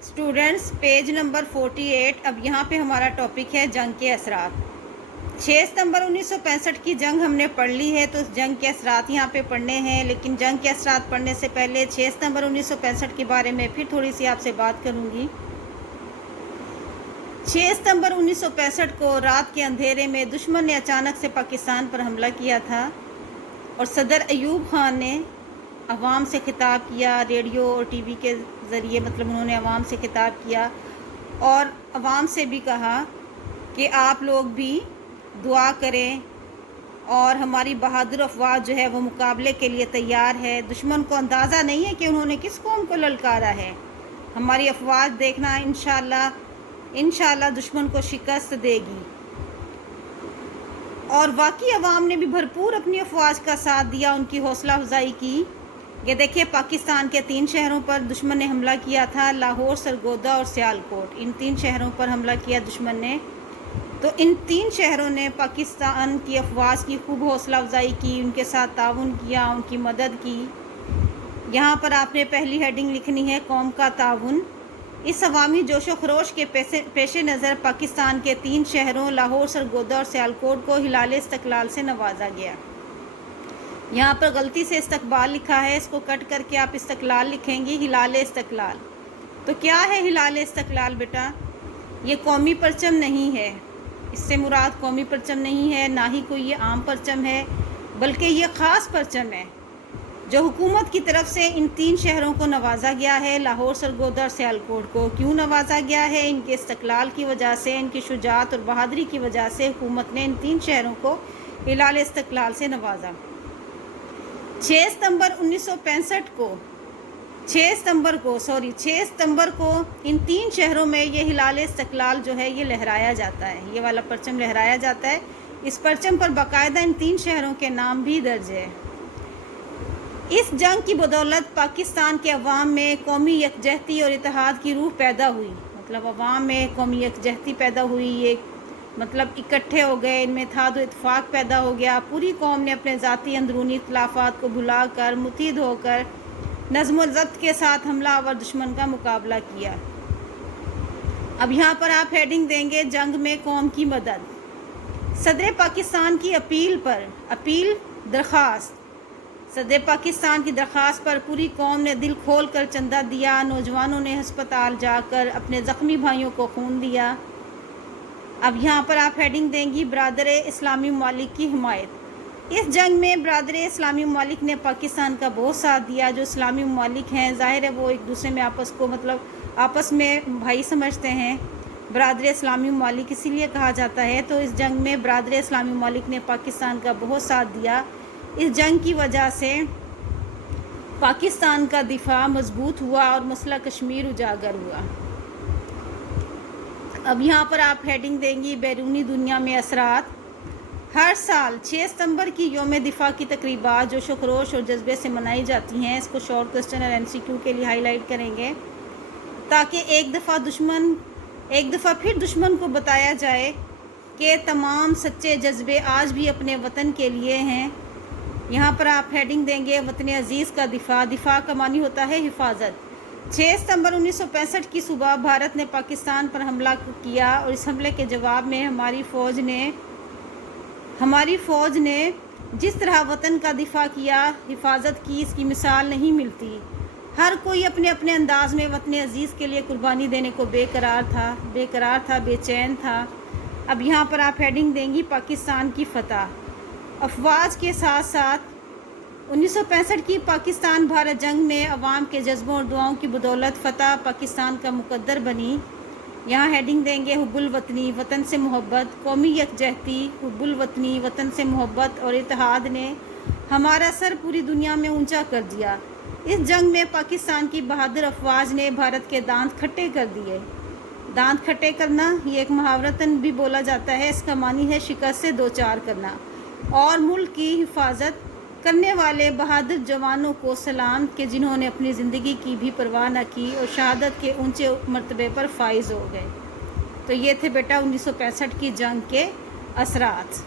Students page number 48. اب یہاں پہ ہمارا ٹاپک ہے جنگ کے اثرات. 6 ستمبر 1965 کی جنگ ہم نے پڑھ لی ہے، تو اس جنگ کے اثرات یہاں پہ پڑھنے ہیں. لیکن جنگ کے اثرات پڑھنے سے پہلے 6 ستمبر 1965 کے بارے میں پھر تھوڑی سی آپ سے بات کروں گی. 6 ستمبر 1965 کو رات کے اندھیرے میں دشمن نے اچانک سے پاکستان پر حملہ کیا تھا، اور صدر ایوب خان نے عوام سے خطاب کیا، ریڈیو اور ٹی وی کے ذریعے، مطلب انہوں نے عوام سے خطاب کیا اور عوام سے بھی کہا کہ آپ لوگ بھی دعا کریں، اور ہماری بہادر افواج جو ہے وہ مقابلے کے لیے تیار ہے. دشمن کو اندازہ نہیں ہے کہ انہوں نے کس قوم کو للکارا ہے. ہماری افواج دیکھنا انشاءاللہ دشمن کو شکست دے گی. اور واقعی عوام نے بھی بھرپور اپنی افواج کا ساتھ دیا، ان کی حوصلہ افزائی کی. یہ دیکھیں، پاکستان کے 3 شہروں پر دشمن نے حملہ کیا تھا، لاہور، سرگودا اور سیالکوٹ. ان 3 شہروں پر حملہ کیا دشمن نے. تو ان 3 شہروں نے پاکستان کی افواج کی خوب حوصلہ افزائی کی، ان کے ساتھ تعاون کیا، ان کی مدد کی. یہاں پر آپ نے پہلی ہیڈنگ لکھنی ہے، قوم کا تعاون. اس عوامی جوش و خروش کے پیش نظر پاکستان کے 3 شہروں لاہور، سرگودا اور سیالکوٹ کو ہلال استقلال سے نوازا گیا. یہاں پر غلطی سے استقبال لکھا ہے، اس کو کٹ کر کے آپ استقلال لکھیں گی، ہلال استقلال. تو کیا ہے ہلال استقلال بیٹا؟ یہ قومی پرچم نہیں ہے، اس سے مراد قومی پرچم نہیں ہے، نہ ہی کوئی یہ عام پرچم ہے، بلکہ یہ خاص پرچم ہے جو حکومت کی طرف سے ان 3 شہروں کو نوازا گیا ہے، لاہور، سرگودا اور سیالکوٹ کو. کیوں نوازا گیا ہے؟ ان کے استقلال کی وجہ سے، ان کی شجاعت اور بہادری کی وجہ سے حکومت نے ان 3 شہروں کو ہلال استقلال سے نوازا. 6 ستمبر 1965 کو ان 3 شہروں میں یہ ہلال استقلال جو ہے یہ لہرایا جاتا ہے، یہ والا پرچم لہرایا جاتا ہے. اس پرچم پر باقاعدہ ان 3 شہروں کے نام بھی درج ہے. اس جنگ کی بدولت پاکستان کے عوام میں قومی یکجہتی اور اتحاد کی روح پیدا ہوئی. مطلب عوام میں قومی یکجہتی پیدا ہوئی، یہ مطلب اکٹھے ہو گئے، ان میں اتحاد و اتفاق پیدا ہو گیا. پوری قوم نے اپنے ذاتی اندرونی اختلافات کو بھلا کر، متحد ہو کر نظم و ضبط کے ساتھ حملہ آور دشمن کا مقابلہ کیا. اب یہاں پر آپ ہیڈنگ دیں گے، جنگ میں قوم کی مدد. صدر پاکستان کی درخواست. صدر پاکستان کی درخواست پر پوری قوم نے دل کھول کر چندہ دیا. نوجوانوں نے ہسپتال جا کر اپنے زخمی بھائیوں کو خون دیا. اب یہاں پر آپ ہیڈنگ دیں گی، برادر اسلامی ممالک کی حمایت. اس جنگ میں برادر اسلامی ممالک نے پاکستان کا بہت ساتھ دیا. جو اسلامی ممالک ہیں ظاہر ہے وہ ایک دوسرے میں آپس میں بھائی سمجھتے ہیں. برادر اسلامی ممالک اسی لیے کہا جاتا ہے. تو اس جنگ میں برادر اسلامی ممالک نے پاکستان کا بہت ساتھ دیا. اس جنگ کی وجہ سے پاکستان کا دفاع مضبوط ہوا اور مسئلہ کشمیر اجاگر ہوا. اب یہاں پر آپ ہیڈنگ دیں گی، بیرونی دنیا میں اثرات. ہر سال 6 ستمبر کی یوم دفاع کی تقریبات جوش و خروش اور جذبے سے منائی جاتی ہیں. اس کو شارٹ کوسچن اور MCQ کے لیے ہائی لائٹ کریں گے، تاکہ ایک دفعہ پھر دشمن کو بتایا جائے کہ تمام سچے جذبے آج بھی اپنے وطن کے لیے ہیں. یہاں پر آپ ہیڈنگ دیں گے، وطن عزیز کا دفاع. دفاع کا معنی ہوتا ہے حفاظت. 6 ستمبر 1965 کی صبح بھارت نے پاکستان پر حملہ کیا، اور اس حملے کے جواب میں ہماری فوج نے جس طرح وطن کا دفاع کیا، حفاظت کی، اس کی مثال نہیں ملتی. ہر کوئی اپنے اپنے انداز میں وطن عزیز کے لیے قربانی دینے کو بے قرار تھا، بے چین تھا. اب یہاں پر آپ ہیڈنگ دیں گی، پاکستان کی فتح. افواج کے ساتھ ساتھ 1965 کی پاکستان بھارت جنگ میں عوام کے جذبوں اور دعاؤں کی بدولت فتح پاکستان کا مقدر بنی. یہاں ہیڈنگ دیں گے، حب الوطنی، وطن سے محبت. قومی یکجہتی، حب الوطنی، وطن سے محبت اور اتحاد نے ہمارا سر پوری دنیا میں اونچا کر دیا. اس جنگ میں پاکستان کی بہادر افواج نے بھارت کے دانت کھٹے کر دیے. دانت کھٹے کرنا یہ ایک محاورتاً بھی بولا جاتا ہے. اس کا معنی ہے شکست سے دوچار کرنا. اور ملک کی حفاظت کرنے والے بہادر جوانوں کو سلام کہ جنہوں نے اپنی زندگی کی بھی پرواہ نہ کی اور شہادت کے اونچے مرتبے پر فائز ہو گئے. تو یہ تھے بیٹا 1965 کی جنگ کے اثرات.